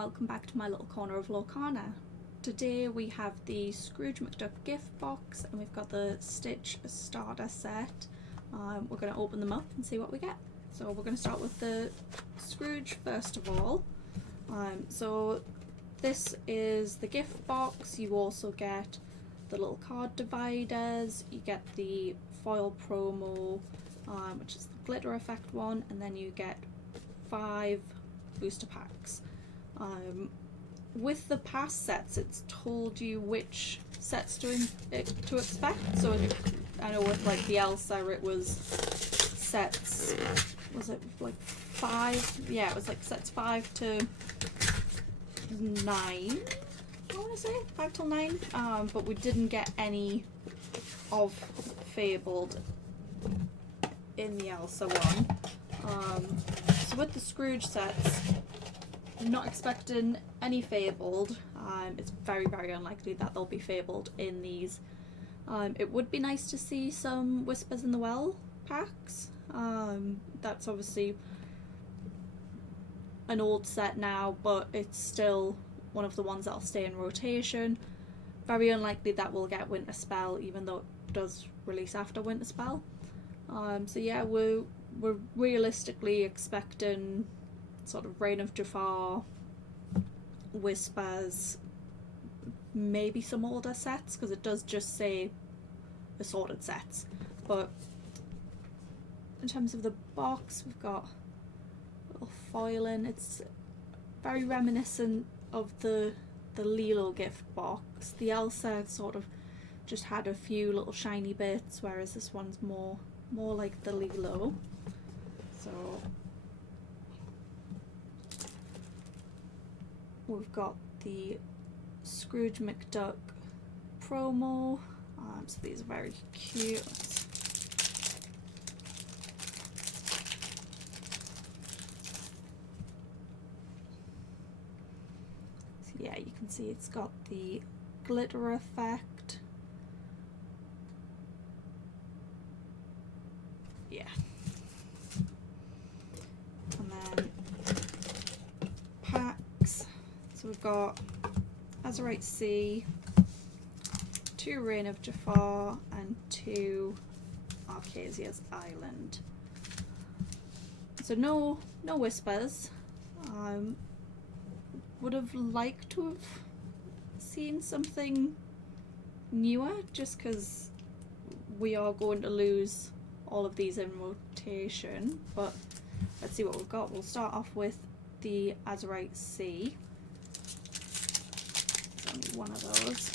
welcome back to my little corner of Lorcana. Today we have the Scrooge McDuck gift box and we've got the Stitch starter set. We're going to open them up and see what we get. So we're going to start with the Scrooge first of all. So this is the gift box. You also get the little card dividers, you get the foil promo, which is the glitter effect one, and then you get 5 booster packs. With the past sets, it's told you which sets to expect. So I know with like the Elsa, it was sets. Was it like 5? Yeah, it was like sets 5 to 9. I want to say 5 till 9. But we didn't get any of Fabled in the Elsa one. So with the Scrooge sets, I'm not expecting any Fabled. It's very, very unlikely that they'll be Fabled in these. It would be nice to see some Whispers in the Well packs. That's obviously an old set now, but it's still one of the ones that'll stay in rotation. Very unlikely that we'll get Winterspell, even though it does release after Winterspell. So yeah, we're realistically expecting sort of Reign of Jafar, Whispers, maybe some older sets, because it does just say assorted sets. But in terms of the box, we've got a little foiling. It's very reminiscent of the Lilo gift box. The Elsa sort of just had a few little shiny bits, whereas this one's more like the Lilo. So we've got the Scrooge McDuck promo. So these are very cute. So yeah, you can see it's got the glitter effect. Yeah. And then packs. So we've got Azurite Sea, 2 Reign of Jafar, and 2 Arcasia's Island. So no Whispers. Would have liked to have seen something newer, just because we are going to lose all of these in rotation. But let's see what we've got. We'll start off with the Azurite Sea. There's only one of those.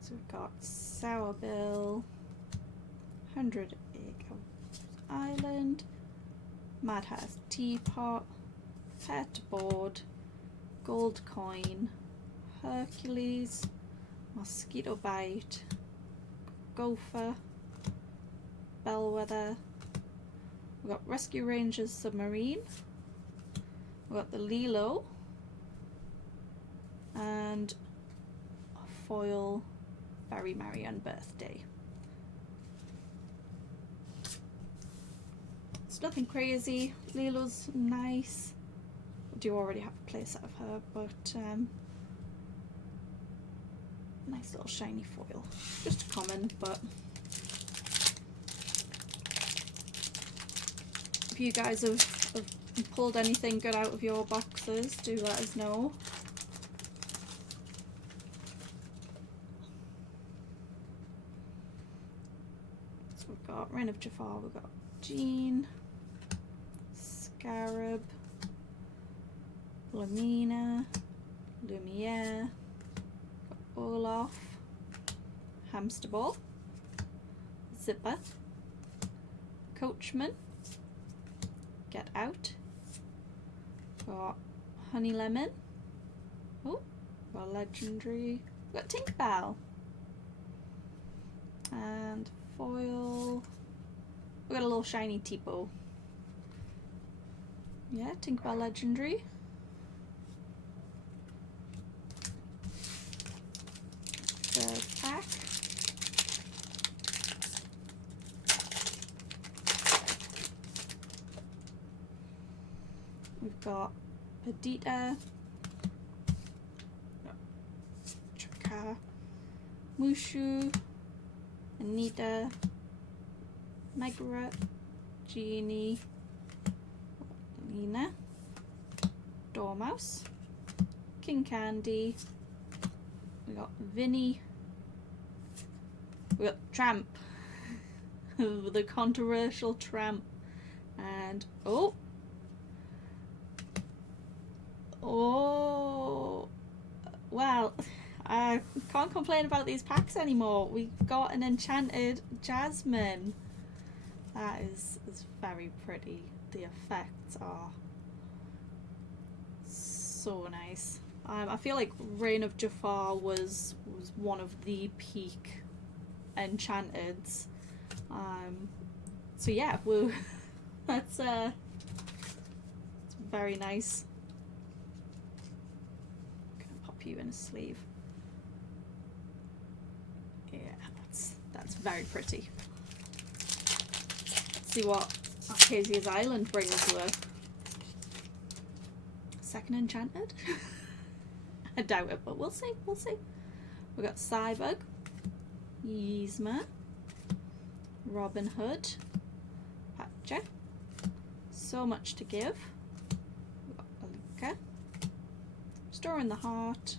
So we've got Sourbill, 100 Acre Island, Madhouse Teapot, Pet Board, Gold Coin, Hercules, Mosquito Bite, Gopher, Bellwether. We've got Rescue Rangers Submarine. We've got the Lilo and a foil Very Merry on Birthday. It's nothing crazy. Lilo's nice. I do already have a playset of her, but nice little shiny foil. Just a common, but if you guys have pulled anything good out of your boxes, do let us know. So we've got Reign of Jafar, we've got Jean, Scarab, Lumina, Lumiere, Olaf, Hamster Ball, Zipper, Coachman, Get Out, got Honey Lemon, oh, got Legendary, got Tinkerbell, and foil, we got a little shiny Tipo. Yeah, Tinkerbell Legendary. Third pack. got Perdita, Chaka, Mushu, Anita, Megara, Genie, Lena, Dormouse, King Candy, we got Vinny, we got Tramp, the controversial Tramp, and oh, well, I can't complain about these packs anymore. We've got an enchanted Jasmine. That is very pretty. The effects are so nice. I feel like Reign of Jafar was one of the peak enchanteds. So yeah, that's it's very nice. I'm gonna pop you in a sleeve. Yeah, that's very pretty. Let's see what Arcasia's Island brings with. Second enchanted? I doubt it, but we'll see, we'll see. We've got Cybug, Yzma, Robin Hood, Patcha, So Much to Give, we've got Alika, Store in the Heart,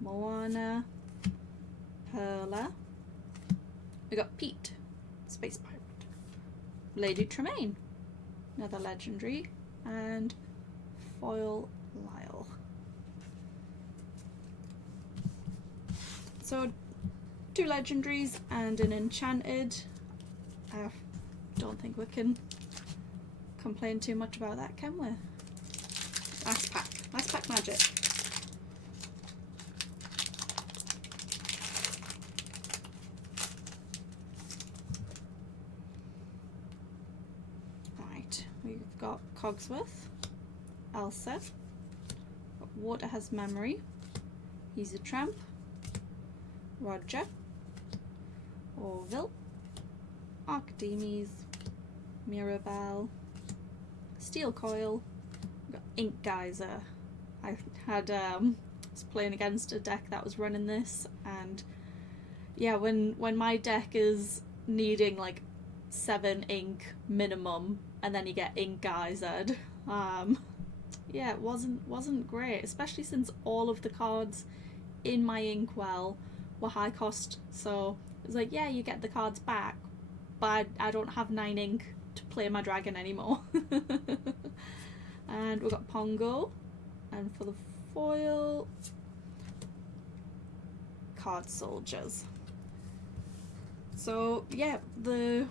Moana, Perla, we got Pete, Space Pirate, Lady Tremaine, another legendary, and Foil Lyle. So 2 legendaries and an enchanted. I don't think we can complain too much about that, can we? Last pack magic. Right, we've got Cogsworth, Elsa, Water Has Memory, He's a Tramp, Roger, Orville, Archimedes, Mirabelle, Steel Coil, we've got Ink Geyser. I had was playing against a deck that was running this, and yeah, when my deck is needing like 7 ink minimum, and then you get Ink Geysered, yeah, it wasn't great, especially since all of the cards in my inkwell were high cost. So it was like, yeah, you get the cards back, but I don't have 9 ink to play my dragon anymore. And we've got Pongo, and for the foil, Card Soldiers. So yeah, the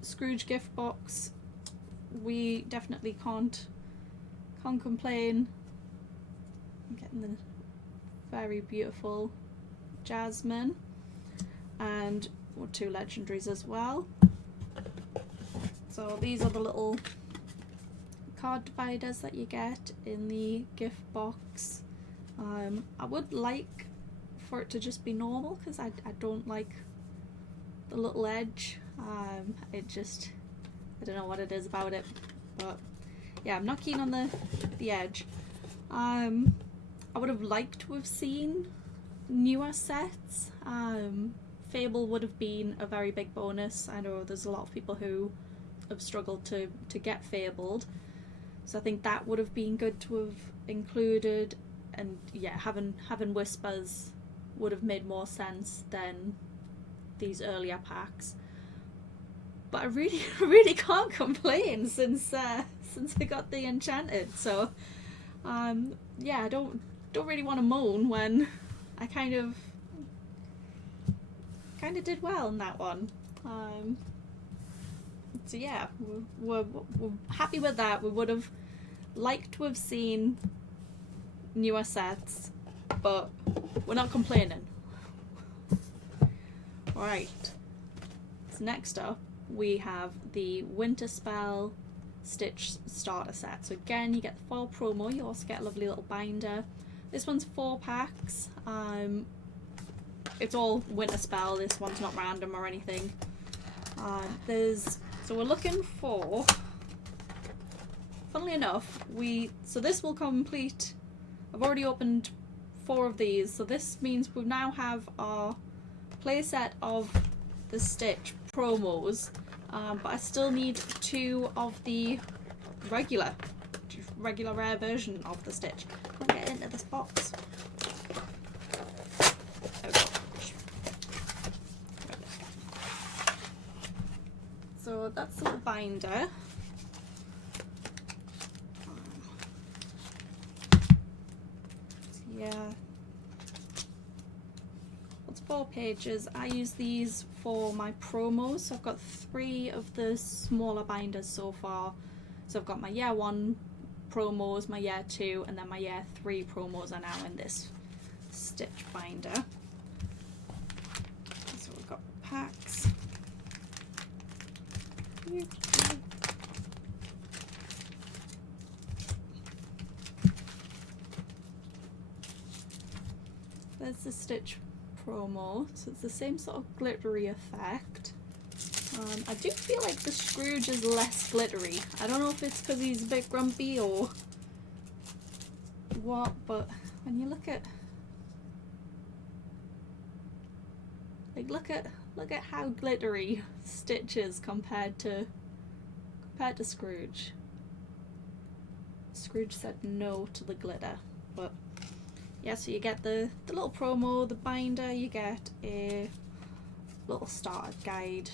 Scrooge gift box, we definitely can't complain. I'm getting the very beautiful Jasmine, and 2 legendaries as well. So these are the little card dividers that you get in the gift box. I would like for it to just be normal, because I don't like the little edge. It just, I don't know what it is about it, but yeah, I'm not keen on the edge. I would have liked to have seen newer sets. Fable would have been a very big bonus. I know there's a lot of people who have struggled to get Fabled, so I think that would have been good to have included. And yeah, having Whispers would have made more sense than these earlier packs. But I really can't complain since I got the enchanted. So yeah, I don't really want to moan when I kind of did well in that one. So yeah, we're happy with that. We would have liked to have seen newer sets, but we're not complaining. Alright, so next up we have the Winterspell Stitch starter set. So again, you get the foil promo, you also get a lovely little binder. This one's 4 packs. It's all Winterspell, this one's not random or anything. So we're looking for funnily enough, so this will complete. I've already opened 4 of these, so this means we now have our playset of the Stitch promos, but I still need 2 of the regular rare version of the Stitch. I'll get into this box. Oh gosh. So that's the binder. Yeah. It's 4 pages. I use these for my promos. So I've got 3 of the smaller binders so far. So I've got my year 1 promos, my year 2, and then my year 3 promos are now in this Stitch binder. So we've got the packs. There's the Stitch promo, so it's the same sort of glittery effect. I do feel like the Scrooge is less glittery. I don't know if it's because he's a bit grumpy or what, but when you look at look at how glittery Stitch is compared to Scrooge. Scrooge said no to the glitter, but yeah, so you get the little promo, the binder, you get a little starter guide.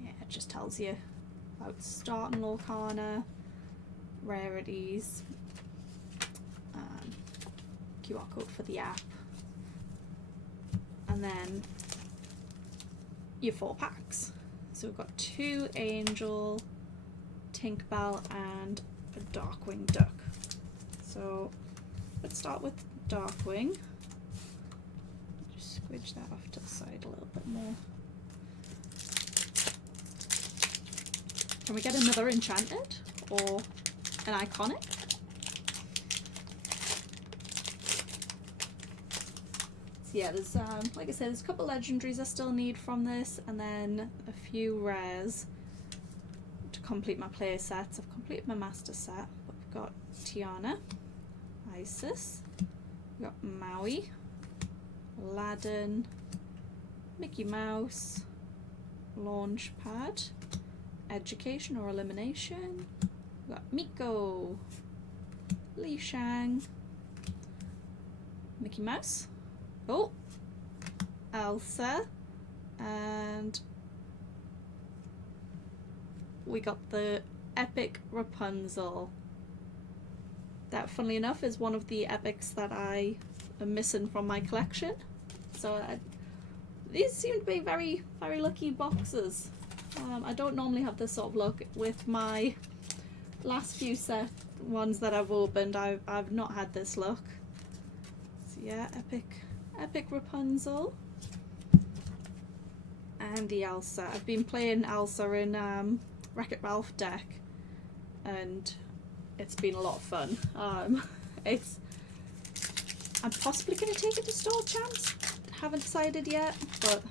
Yeah, it just tells you about starting Lorcana, rarities, QR code for the app, and then your 4 packs. So we've got 2 Angel, Tinkerbell, and a Darkwing Duck. So let's start with Darkwing. Just squidge that off to the side a little bit more. Can we get another enchanted or an iconic? So yeah, there's like I said, there's a couple legendaries I still need from this, and then a few rares to complete my play sets. I've completed my master set, but we've got Tiana, Isis, we've got Maui, Aladdin, Mickey Mouse, Launchpad, Education or Elimination, we've got Miko, Li Shang, Mickey Mouse, oh, Elsa, and we got the epic Rapunzel. That, funnily enough, is one of the epics that I am missing from my collection. So these seem to be very, very lucky boxes. I don't normally have this sort of luck with my last few set ones that I've opened. I've not had this luck. So yeah, epic Rapunzel. And the Elsa. I've been playing Elsa in Wreck-It Ralph deck, and it's been a lot of fun. I'm possibly going to take it to store champs. Haven't decided yet, but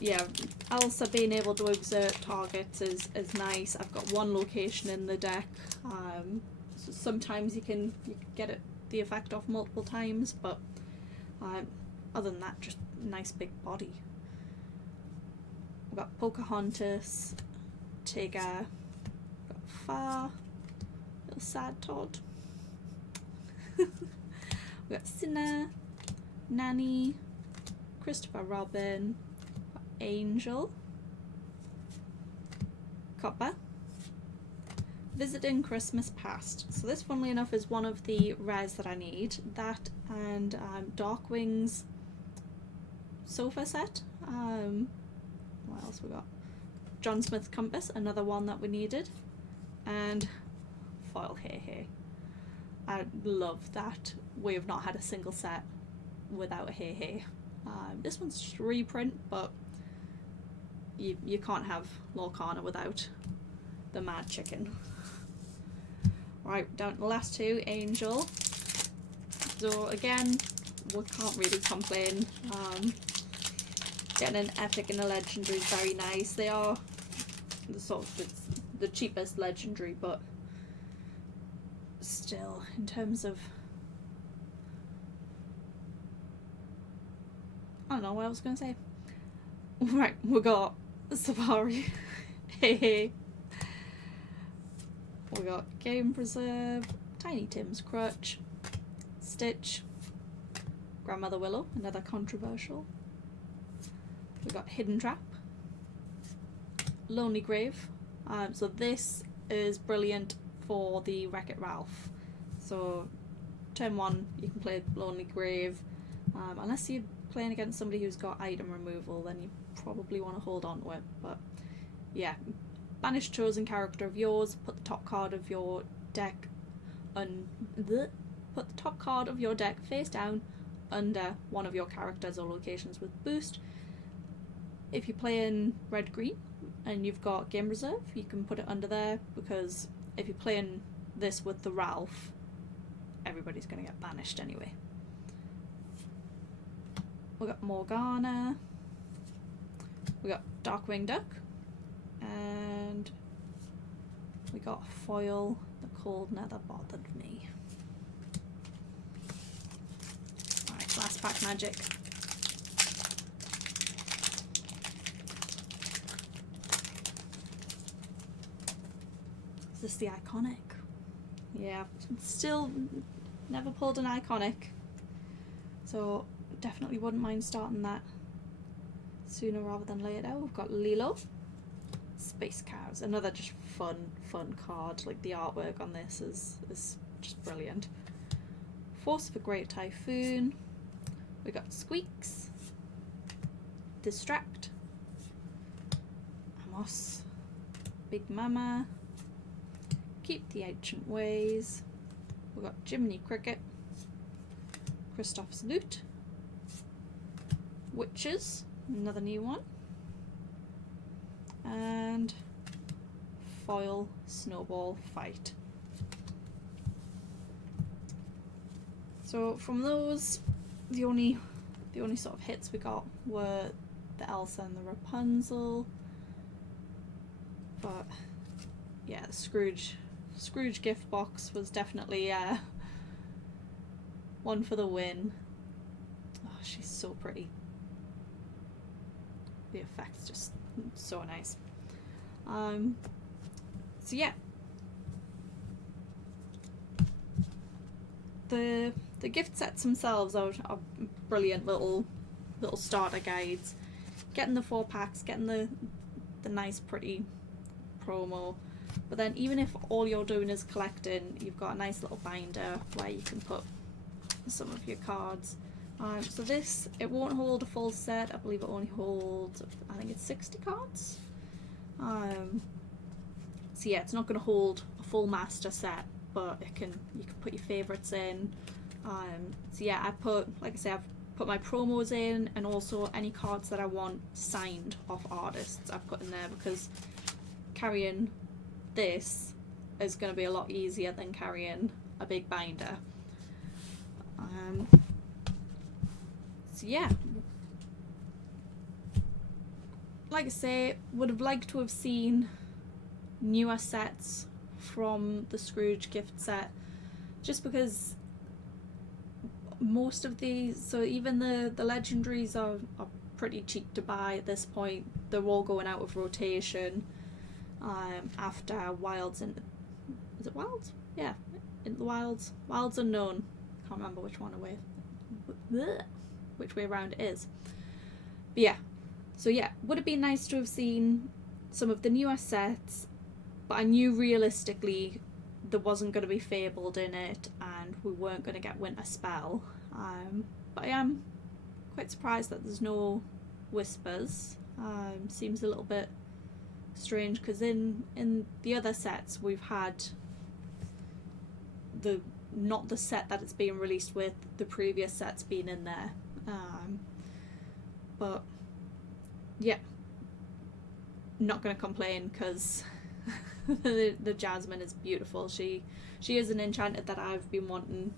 yeah, Elsa being able to exert targets is nice. I've got 1 location in the deck, so sometimes you can get the effect off multiple times, but other than that, just nice big body. We've got Pocahontas, Tigger, got Far, little sad Todd. We've got Cinna, Nanny, Christopher Robin, Angel, Copper, Visiting Christmas Past. So this, funnily enough, is one of the rares that I need. That and Darkwing's sofa set. What else we got? John Smith's Compass, another one that we needed, and foil Hey. I love that we have not had a single set without a Hey. This one's just a reprint, but you can't have Lorcana without the Mad Chicken. Right, down to the last 2, Angel. So again, we can't really complain. Getting an epic and a legendary is very nice. They are it's the cheapest legendary, but still, in terms of, I don't know what I was going to say. Right, we got Safari. Hey. We got Game Preserve, Tiny Tim's Crutch, Stitch, Grandmother Willow, another controversial. We got Hidden Trap, Lonely Grave. So this is brilliant for the Wreck-It Ralph. So turn 1 you can play Lonely Grave. Unless you're playing against somebody who's got item removal, then you probably want to hold on to it. But yeah, banish chosen character of yours, put the top card of your deck face down under one of your characters or locations with boost. If you're playing red-green and you've got Game Reserve, you can put it under there, because if you're playing this with the Ralph, everybody's going to get banished anyway. We got Morgana, we got Darkwing Duck, and we got foil. The cold never bothered me. Alright, last pack magic. Is this the iconic? Yeah, still never pulled an iconic, so definitely wouldn't mind starting that sooner rather than later. We've got Lilo, Space Cows, another just fun card. Like, the artwork on this is just brilliant. Force of a Great Typhoon. We got Squeaks, Distract, Amos, Big Mama, Keep the Ancient Ways. We've got Jiminy Cricket, Kristoff's Loot, Witches, another new one, and foil Snowball Fight. So from those, the only sort of hits we got were the Elsa and the Rapunzel. But yeah, the Scrooge gift box was definitely one for the win. Oh, she's so pretty. The effect's just so nice. So yeah, the gift sets themselves are brilliant little starter guides. Getting the 4 packs, getting the nice pretty promo, but then even if all you're doing is collecting, you've got a nice little binder where you can put some of your cards. So this, it won't hold a full set. I believe it only holds, I think it's 60 cards. So yeah, it's not going to hold a full master set, but you can put your favourites in. So yeah, I've put my promos in, and also any cards that I want signed off artists I've put in there, because carrying this is going to be a lot easier than carrying a big binder. So yeah, like I say, would have liked to have seen newer sets from the Scrooge gift set, just because most of these, so even the legendaries are pretty cheap to buy at this point. They're all going out of rotation after Wilds, and is it Wilds? Yeah, in the Wilds Unknown. Can't remember which way around it is. But yeah, so yeah, would have been nice to have seen some of the newer sets, but I knew realistically there wasn't going to be Fabled in it, and we weren't going to get Winterspell. But I am quite surprised that there's no Whispers. Seems a little bit strange, because in the other sets we've had not the set that it's being released with, the previous sets being in there. But yeah, not going to complain, because the Jasmine is beautiful. She is an enchanted that I've been wanting.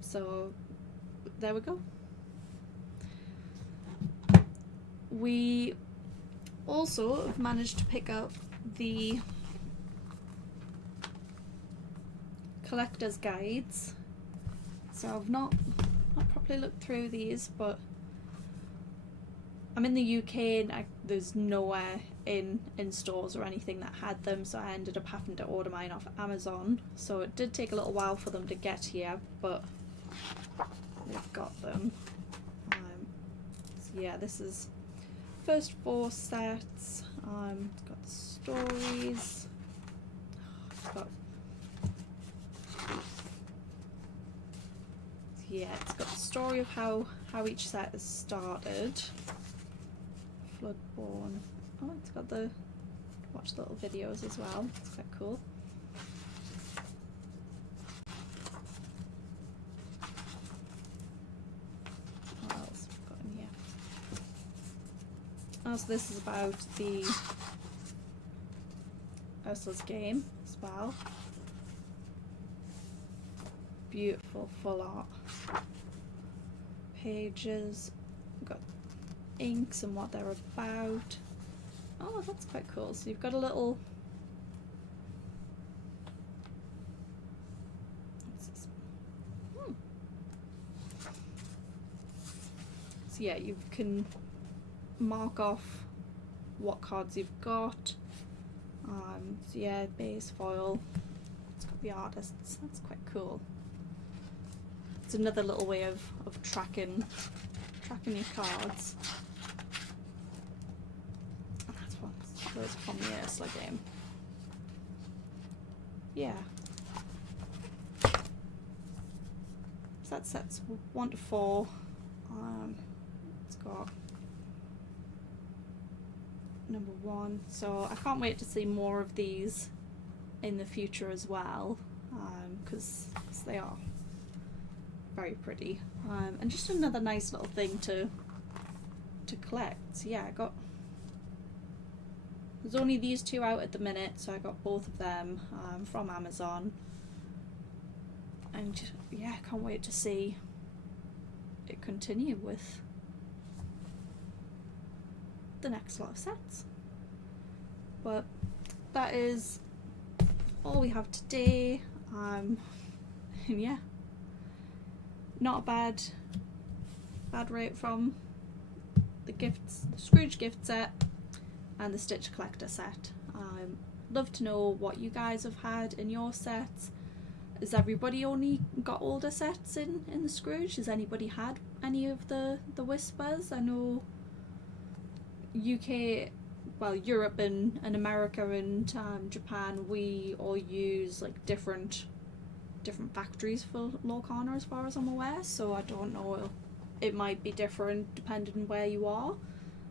So there we go. We also I've managed to pick up the collector's guides. So I've not properly looked through these, but I'm in the UK and there's nowhere in stores or anything that had them, so I ended up having to order mine off Amazon. So it did take a little while for them to get here, but we've got them. So yeah, this is first 4 sets. It's got the stories. It's got the story of how each set is started. Floodborn. Oh, it's got the watch the little videos as well. It's quite cool. What else have we got in here? Oh, so this is about the Ursula's game as well. Beautiful full art pages. We've got inks and what they're about. Oh, that's quite cool. So you've got a little, what's this? So yeah, you can mark off what cards you've got. So yeah, base foil. It's got the artists. That's quite cool. It's another little way of tracking your cards. And that's one. Those from the Ursula game. Yeah. So that sets 1 to 4. It's got number 1. So I can't wait to see more of these in the future as well, because they are very pretty, and just another nice little thing to collect. So yeah, there's only these 2 out at the minute, so I got both of them from Amazon, and yeah, I can't wait to see it continue with the next lot of sets. But that is all we have today. And yeah, not a bad rate from the gifts, the Scrooge gift set and the Stitch collector set. Love to know what you guys have had in your sets. Has everybody only got older sets in the Scrooge? Has anybody had any of the Whispers? I know UK, well, Europe and America and Japan, we all use like different factories for Lorcana as far as I'm aware, so I don't know, it might be different depending on where you are.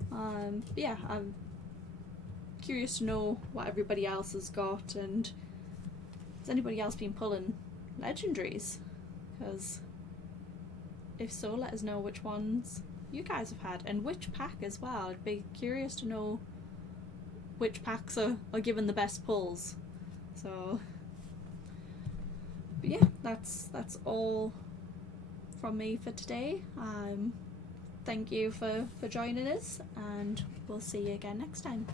But yeah, I'm curious to know what everybody else has got, and has anybody else been pulling legendaries? Because if so, let us know which ones you guys have had and which pack as well. I'd be curious to know which packs are given the best pulls. So but yeah, that's all from me for today. Thank you for joining us, and we'll see you again next time.